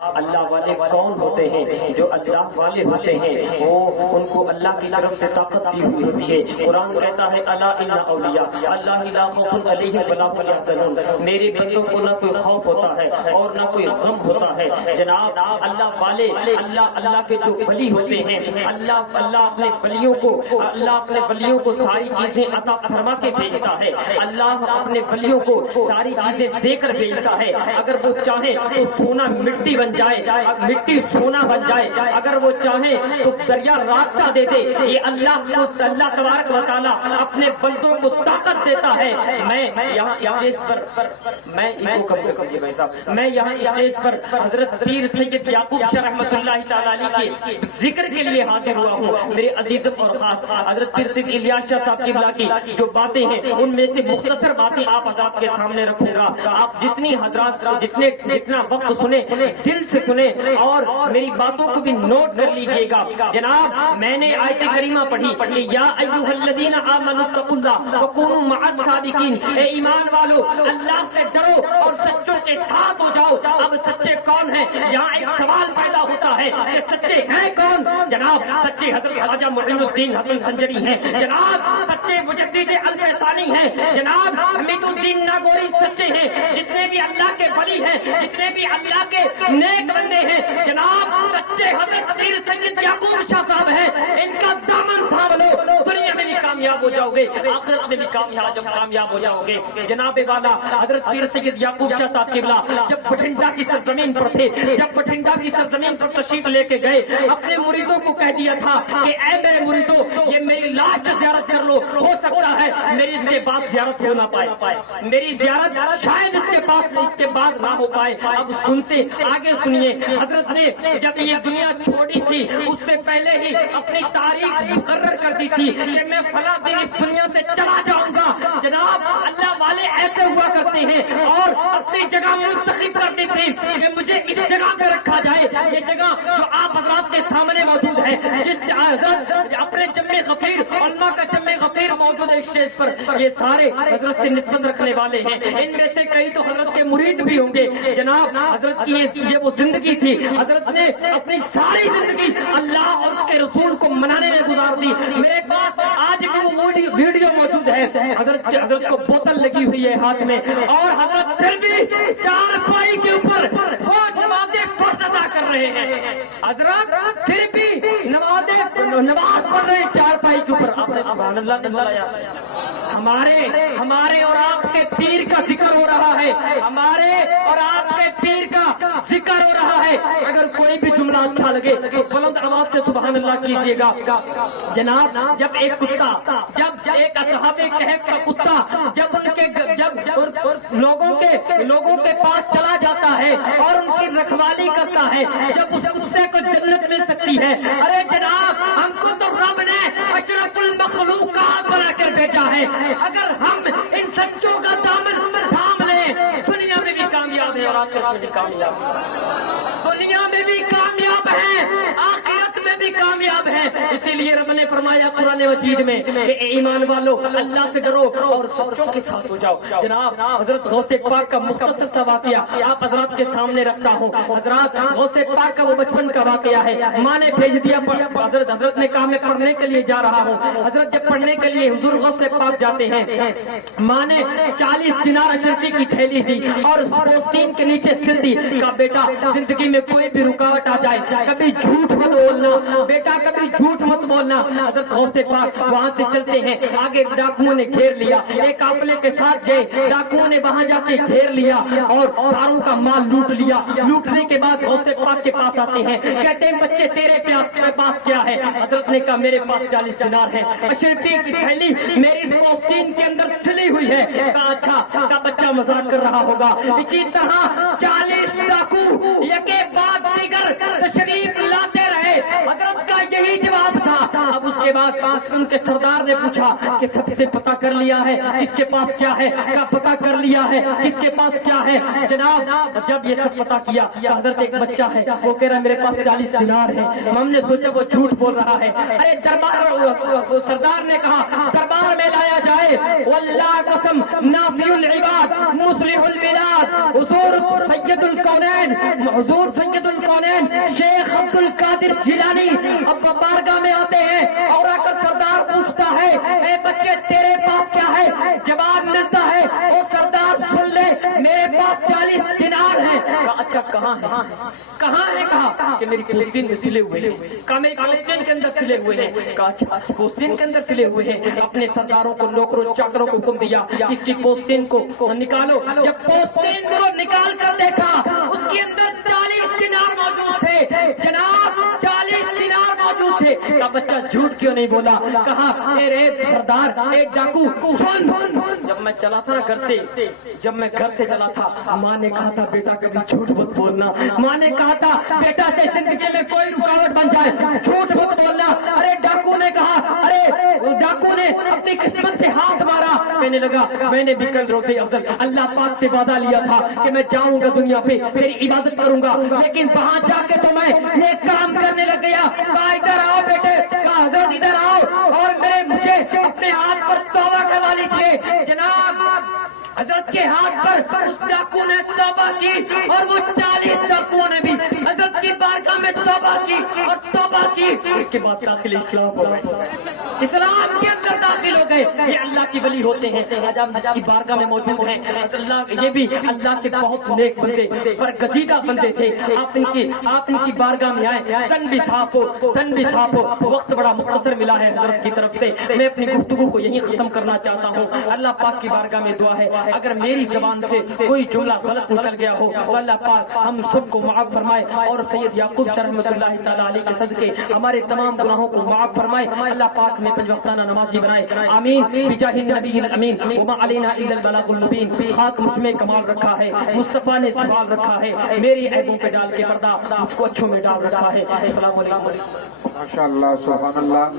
اللہ والے کون ہوتے ہیں؟ جو اللہ والے ہوتے ہیں وہ ان کو اللہ کی طرف سے طاقت دی ہوئی ہوتی ہے۔ قرآن کہتا ہے الا ان اولیاء اللہ لا خوف علیہم ولا هم يحزنون، میرے بندوں کو نہ کوئی خوف ہوتا ہے اور نہ کوئی غم ہوتا ہے۔ جناب اللہ والے، اللہ کے جو ولی ہوتے ہیں، اللہ اپنے ولیوں کو ساری چیزیں عطا فرما کے بھیجتا ہے۔ اللہ اپنے ولیوں کو ساری چیزیں دے کر بھیجتا ہے۔ اگر وہ چاہے تو سونا مٹی بن جائے، مٹی سونا بن جائے، اگر وہ چاہے تو دریا راستہ دے دے۔ یہ اللہ تبارک و تعالیٰ اپنے بندوں کو طاقت دیتا ہے۔ میں یہاں اسٹیج پر حضرت پیر سید یعقوب شاہ رحمۃ اللہ تعالیٰ علیہ کے ذکر کے لیے حاضر ہوا ہوں۔ میرے عزیزم اور خاص حضرت پیر سید الیاس شاہ صاحب قبلہ کی جو باتیں ہیں ان میں سے مختصر باتیں آپ حضرات کے سامنے رکھوں گا۔ آپ جتنی حضرات جتنا وقت سنیں دل سے سنیں اور میری باتوں کو بھی نوٹ کر لیجئے گا۔ جناب میں نے آیت کریمہ پڑھی کہ یا ایھا الذین آمنوا اتقوا اللہ وکونوا مع الصادقین، اے ایمان والو اللہ سے ڈرو اور سچوں کے ساتھ ہو جاؤ۔ اب سچے کون ہیں؟ یہاں ایک سوال پیدا ہوتا ہے کہ سچے ہیں کون؟ جناب سچے حضرت خواجہ معین الدین حسن سنجری ہیں، جناب سچے مجدد الفسانی ہیں، جناب حمید الدین ناگوری سچے ہیں، جتنے بھی اللہ کے ولی ہیں، جتنے بھی اللہ کے نیک بندے ہیں، جناب سچے حضرت پیر سید یعقوب شاہ صاحب ہیں۔ ان کا دامن تھام لو، دنیا میں بھی کامیاب ہو جاؤ گے، آخرت میں بھی کامیاب ہو جاؤ گے۔ جناب والا حضرت پیر سید یعقوب شاہ صاحب قبلہ جب بٹھنڈا کی سرزمین پر تھے، جب بٹھنڈا کی سرزمین پر تشریف لے کے گئے، اپنے مریدوں کو کہہ دیا تھا کہ اے میرے مریدوں یہ میری لاسٹ زیارت کر لو، ہو سکتا ہے میری اس کے بعد زیارت ہو نہ پائے، میری زیارت شاید اس کے بعد نہ ہو پائے۔ اب سنتے آگے سنیے، حضرت نے جب یہ دنیا چھوڑی تھی اس سے پہلے ہی اپنی تاریخ مقرر کر دی تھی کہ میں فلاں دن اس دنیا سے چلا جاؤں گا۔ جناب اللہ والے ایسے ہوا کرتے ہیں اور اپنی جگہ منتخب کر دیتے ہیں کہ مجھے اس جگہ پہ رکھا جائے۔ یہ جگہ جو آپ حضرات کے سامنے موجود ہے، جس حضرت اپنے جم غفیر علماء کا جم غفیر موجود ہے اسٹیج پر، یہ سارے حضرت سے نسبت رکھنے والے ہیں۔ ان میں سے کئی تو حضرت کے مرید بھی ہوں گے۔ جناب حضرت کی یہ وہ زندگی تھی، حضرت نے اپنی ساری زندگی اللہ اور اس کے رسول کو منانے میں گزار دی۔ میرے پاس آج بھی وہ ویڈیو موجود ہے، حضرت کو بوتل لگی ہوئی ہے ہاتھ میں اور حضرت پھر بھی چارپائی کے اوپر وہ نمازیں فرض ادا کر رہے ہیں۔ حضرت پھر بھی نماز پڑھ رہے ہیں چارپائی کے اوپر۔ آپ نے سبحان اللہ بلایا۔ ہمارے اور آپ کے پیر کا ذکر ہو رہا ہے، ہمارے اور آپ کے پیر کا ذکر ہو رہا ہے۔ اگر کوئی بھی جملہ اچھا لگے تو بلند آواز سے سبحان اللہ کیجیے گا۔ جناب جب ایک کتا، جب ایک اصحاب کہف کا کتا جب لوگوں کے پاس چلا جاتا ہے اور ان کی رکھوالی کرتا ہے، جب اس کتے کو جنت مل سکتی ہے، ارے جناب ہم کو تو رب نے اشرف المخلوقات بنا کر بھیجا ہے۔ اگر ہم ان سچوں کا دامن تھام لیں دنیا میں بھی کامیاب ہے اور آخرت میں بھی کامیاب ہے، دنیا میں بھی کامیاب ہے، آخرت میں بھی کامیاب ہے۔ اسی لیے رب نے فرمایا قرآن مجید میں کہ اے ایمان والو اللہ سے ڈرو اور سچوں کے ساتھ ہو جاؤ۔ جناب حضرت غوث پاک کا مختصر سا واقعہ آپ حضرات کے سامنے رکھتا ہوں۔ حضرات غوث پاک کا وہ بچپن کا واقعہ ہے، ماں نے بھیج دیا، حضرت نے کہا میں پڑھنے کے لیے جا رہا ہوں۔ حضرت جب پڑھنے کے لیے حضور غوث پاک جاتے ہیں، ماں نے 40 دینار اشرفی کی تھیلی دی اور پوستین کے نیچے سل دی، کہا بیٹا زندگی میں کوئی بھی رکاوٹ آ جائے کبھی جھوٹ مت بولنا، بیٹا کبھی جھوٹ مت بولنا۔ حضرت غوث پاک وہاں سے چلتے ہیں، آگے ڈاکوؤں نے گھیر لیا، ایک قافلے کے ساتھ گئے، ڈاکوؤں نے وہاں جا کے گھیر لیا اور ساروں کا مال لوٹ لیا۔ لوٹنے کے بعد غوث پاک کے پاس آتے ہیں، کہتے ہیں بچے تیرے پاس کیا ہے؟ حضرت نے کہا میرے پاس 40 دینار ہے، اشرفی کی تھیلی میری پوستین کے اندر سلی ہوئی ہے۔ کہا اچھا، کہا بچہ مذاق کر رہا ہوگا۔ اسی طرح 40 ڈاکو ایک کے بعد دیگر تشریف لاتے رہے، حضرت کا یہی جواب تھا۔ اب اس کے بعد ان کے سردار نے پوچھا کہ سب سے پتہ کر لیا ہے کس کے پاس کیا ہے؟ کہا پتہ کر لیا ہے، کس کے پاس کیا ہے؟ جناب جب یہ سب پتہ کیا کہ حضرت ایک بچہ ہے، وہ کہہ رہا ہے میرے پاس 40 دینار ہے۔ ہم نے سوچا وہ جھوٹ بول رہا ہے، ارے سردار نے کہا دربار میں لایا جائے، واللہ قسم نافی العباد مصلح البلاد، حضور سید الکونین حضور سید الکونین شیخ عبد القادر جیلانی اب بارگاہ میں آتے ہیں اور آ کر سردار پوچھتا ہے اے بچے تیرے پاس کیا ہے؟ جواب ملتا ہے او سردار سن لے میرے پاس 40 دینار ہیں۔ کہا اچھا کہاں ہے؟ کہاں ہے؟ کہا کہ میری پوستین میں سلے ہوئے ہیں۔ کہا میری پوستین کے اندر سلے ہوئے ہیں۔ کہا اچھا پوستین کے اندر سلے ہوئے ہیں۔ اپنے سرداروں کو نوکروں چاکروں کو حکم دیا اس کی پوستین کو نکالو۔ جب پوستین کو نکال کر دیکھا اس کے اندر 40 دینار موجود تھے جناب، 40 دینار موجود تھے۔ کہا بچہ جھوٹ کیوں نہیں بولا؟ کہا اے سردار اے ڈاکو سن، جب میں چلا تھا گھر سے، جب میں گھر سے چلا تھا ماں نے کہا تھا بیٹا کبھی جھوٹ مت بولنا، ماں نے کہا تھا بیٹا سے زندگی میں کوئی رکاوٹ بن جائے جھوٹ مت بولنا۔ ارے ڈاکو نے کہا، ارے ڈاکو نے اپنی قسمت پہ ہاتھ مارا۔ کہنے لگا میں نے بھی کل روزے افضل اللہ پاک سے وعدہ لیا تھا کہ میں جاؤں گا دنیا پہ تیری عبادت کروں گا، لیکن وہاں جا کے تو میں یہ کام کرنے لگ گیا۔ کہا ادھر آؤ بیٹے، کہا حضرت ادھر آؤ اور مجھے اپنے ہاتھ پر توبہ کروا لیجیے۔ جناب حضرت کے ہاتھ پر اس ڈاکو نے توبہ کی اور وہ 40 ڈاکوؤں نے بھی حضرت کی بارگاہ میں توبہ کی اور توبہ کی۔ اس کے بعد داخل اسلام ہو گئے، اسلام کے اندر داخل ہو گئے۔ یہ اللہ کی ولی ہوتے ہیں، آج ہم جس کی بارگاہ میں موجود ہیں اللہ، یہ بھی اللہ کے بہت نیک بندے برگزیدہ بندے تھے۔ آپ ان کی بارگاہ میں آئے، تن بھی تھاپو۔ وقت بڑا مختصر ملا ہے حضرت کی طرف سے، میں اپنی گفتگو کو یہیں ختم کرنا چاہتا ہوں۔ اللہ پاک کی بارگاہ میں دعا ہے اگر میری زبان سے کوئی جملہ غلط نکل گیا ہو تو اللہ پاک ہم سب کو معاف فرمائے اور سید یعقوب شاہ رحمۃ اللہ تعالی علیہ کے صدقے ہمارے تمام گناہوں کو معاف فرمائے۔ اللہ پاک میں 5 وقتانہ نمازی بنائے، آمین بجاہ النبی الامین وما علینا الا البلاغ المبین۔ خاک مجھ میں کمال رکھا ہے، مصطفیٰ نے سوال رکھا ہے، میری عیبوں پہ ڈال کے پردہ مجھ کو اچھوں میں ڈال رکھا ہے۔ السلام علیکم۔ ماشاء اللہ، سبحان اللہ۔